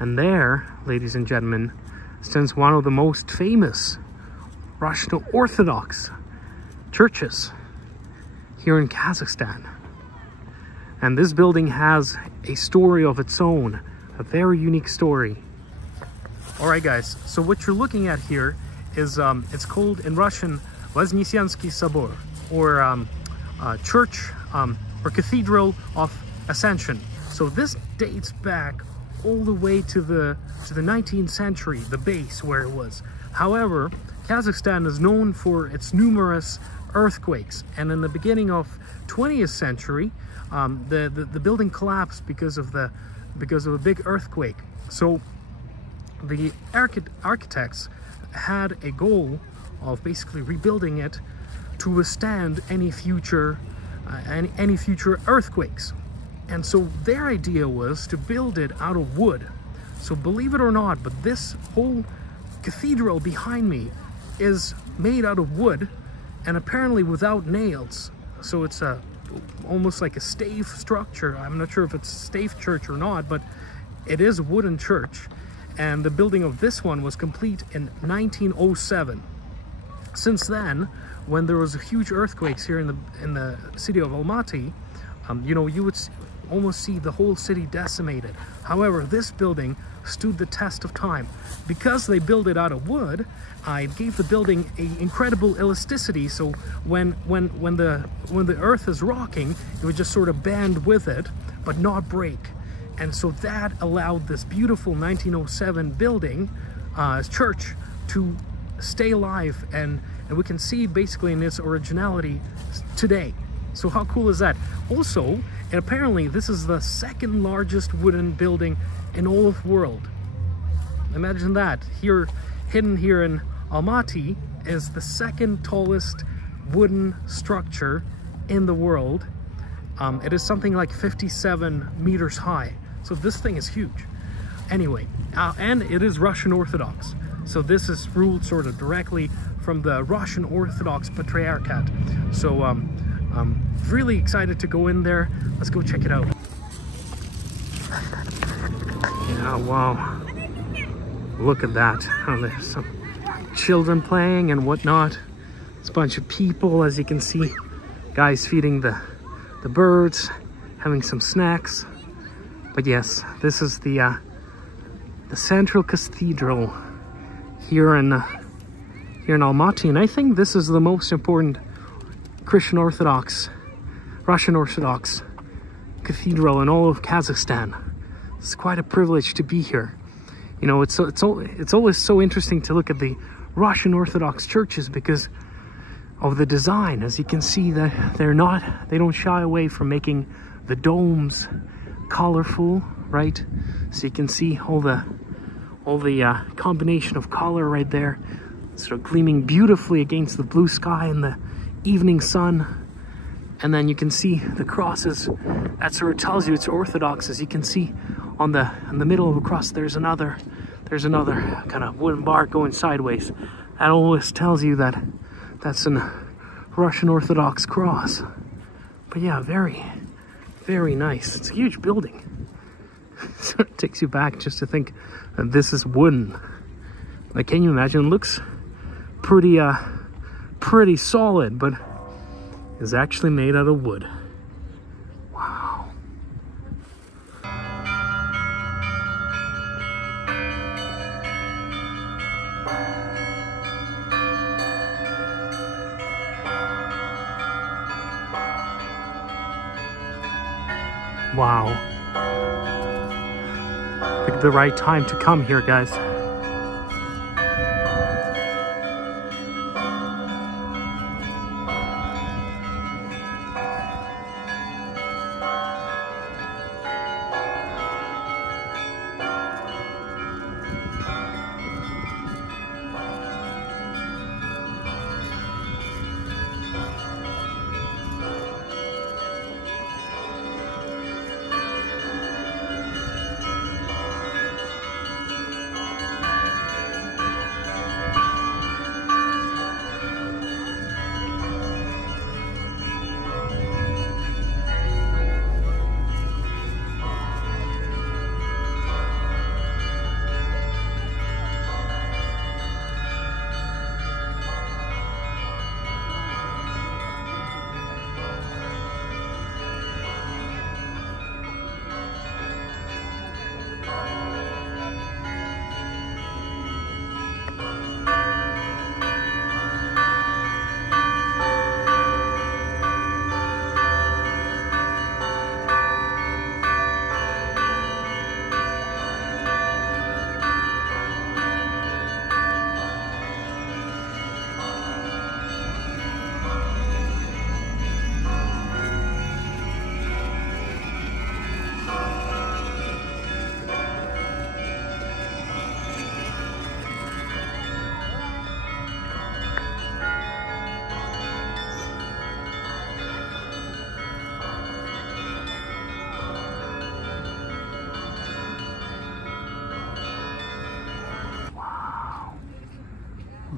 And there, ladies and gentlemen, stands one of the most famous Russian Orthodox churches here in Kazakhstan. And this building has a story of its own, a very unique story. All right, guys, so what you're looking at here is, it's called in Russian, Voznesensky Sobor, or Church or Cathedral of Ascension. So this dates back all the way to the 19th century, the base where it was. However, Kazakhstan is known for its numerous earthquakes, and in the beginning of 20th century, the building collapsed because of a big earthquake. So the architects had a goal of basically rebuilding it to withstand any future earthquakes. And so their idea was to build it out of wood. So believe it or not, but this whole cathedral behind me is made out of wood, and apparently without nails. So it's almost like a stave structure. I'm not sure if it's a stave church or not, but it is a wooden church. And the building of this one was complete in 1907. Since then, when there was a huge earthquakes here in the city of Almaty, you know, you would almost see the whole city decimated. However, this building stood the test of time. Because they built it out of wood, it gave the building an incredible elasticity. So when the earth is rocking, it would just sort of bend with it, but not break. And so that allowed this beautiful 1907 building, church, to stay alive, and we can see basically in its originality today. So how cool is that? Also, and apparently this is the second largest wooden building in all of the world. Imagine that. Here, hidden here in Almaty, is the second tallest wooden structure in the world. It is something like 57 meters high. So this thing is huge. Anyway, and it is Russian Orthodox. So this is ruled sort of directly from the Russian Orthodox Patriarchate. So I'm really excited to go in there. Let's go check it out. Yeah, wow. Look at that. Oh, there's some children playing and whatnot. There's a bunch of people, as you can see. Guys feeding the birds, having some snacks. But yes, this is the central cathedral here in Almaty, and I think this is the most important Russian Orthodox cathedral in all of Kazakhstan. It's quite a privilege to be here. You know, it's always so interesting to look at the Russian Orthodox churches because of the design. As you can see, that they don't shy away from making the domes colorful, right? So you can see all the combination of color right there, sort of gleaming beautifully against the blue sky and the evening sun. And then you can see the crosses. That sort of tells you it's Orthodox. As you can see in the middle of the cross, there's another kind of wooden bar going sideways. That always tells you that that's a Russian Orthodox cross. But yeah, very, very nice. It's a huge building. So it takes you back just to think that this is wooden. Like, can you imagine? It looks pretty solid, but is actually made out of wood. Wow. Wow. Picked the right time to come here, guys.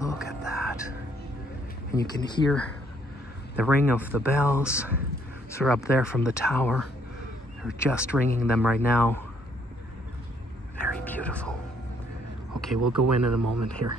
Look at that. And you can hear the ring of the bells. So we're up there from the tower. They're just ringing them right now. Very beautiful. Okay, we'll go in a moment here.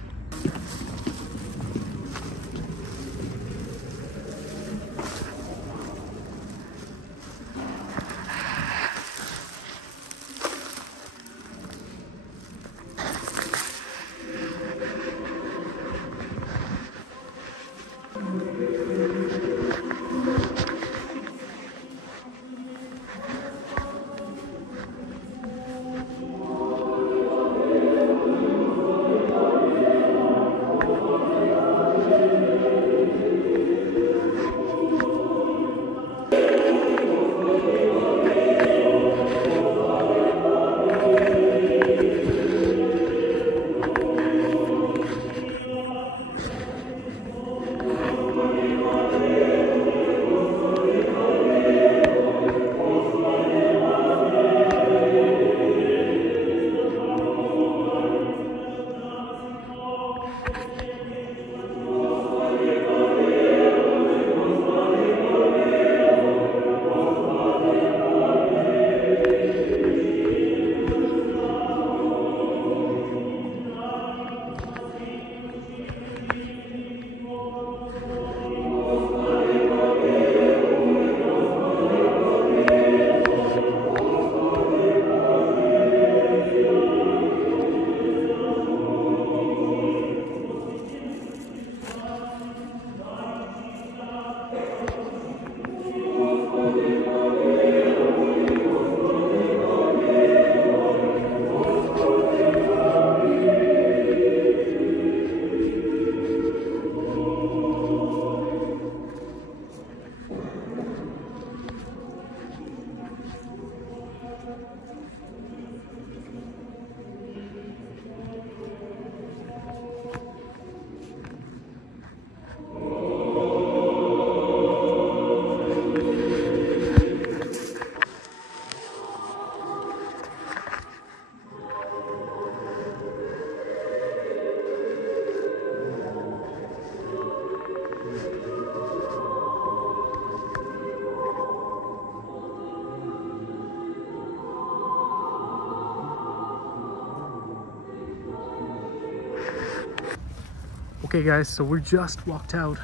Okay guys, so we just walked out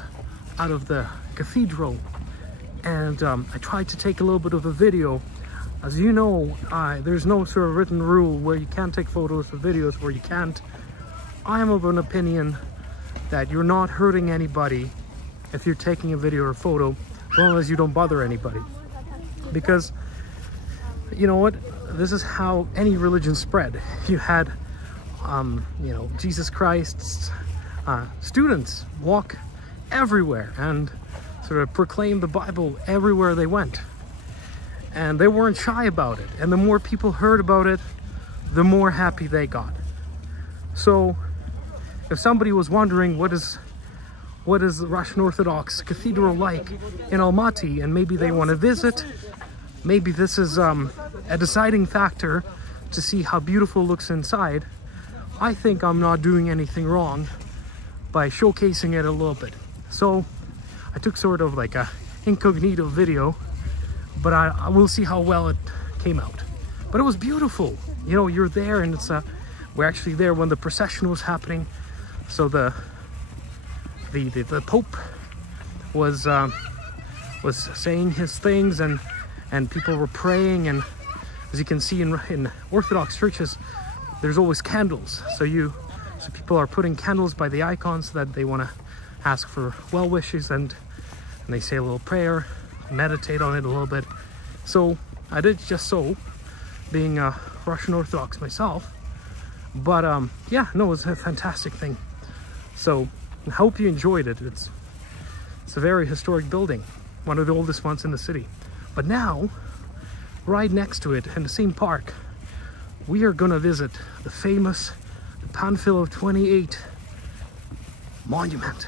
of the cathedral, and I tried to take a little bit of a video. As you know, there's no sort of written rule where you can't take photos or videos where you can't. I am of an opinion that you're not hurting anybody if you're taking a video or photo, as long as you don't bother anybody. Because, you know what, this is how any religion spread. You had, you know, Jesus Christ's students walk everywhere and sort of proclaim the Bible everywhere they went. And they weren't shy about it. And the more people heard about it, the more happy they got. So if somebody was wondering what is the Russian Orthodox Cathedral like in Almaty, and maybe they want to visit, maybe this is a deciding factor to see how beautiful it looks inside, I think I'm not doing anything wrong by showcasing it a little bit. So I took sort of like a incognito video, but I will see how well it came out. But it was beautiful. You know, you're there, and it's we're actually there when the procession was happening. So the Pope was saying his things, and people were praying, and as you can see in Orthodox churches, there's always candles. So people are putting candles by the icons that they want to ask for well wishes, and they say a little prayer, meditate on it a little bit. So I did just so, being a Russian Orthodox myself. But yeah, no, it was a fantastic thing. So I hope you enjoyed it. It's a very historic building, one of the oldest ones in the city. But now, right next to it, in the same park, we are gonna visit the famous Panfilo 28 monument.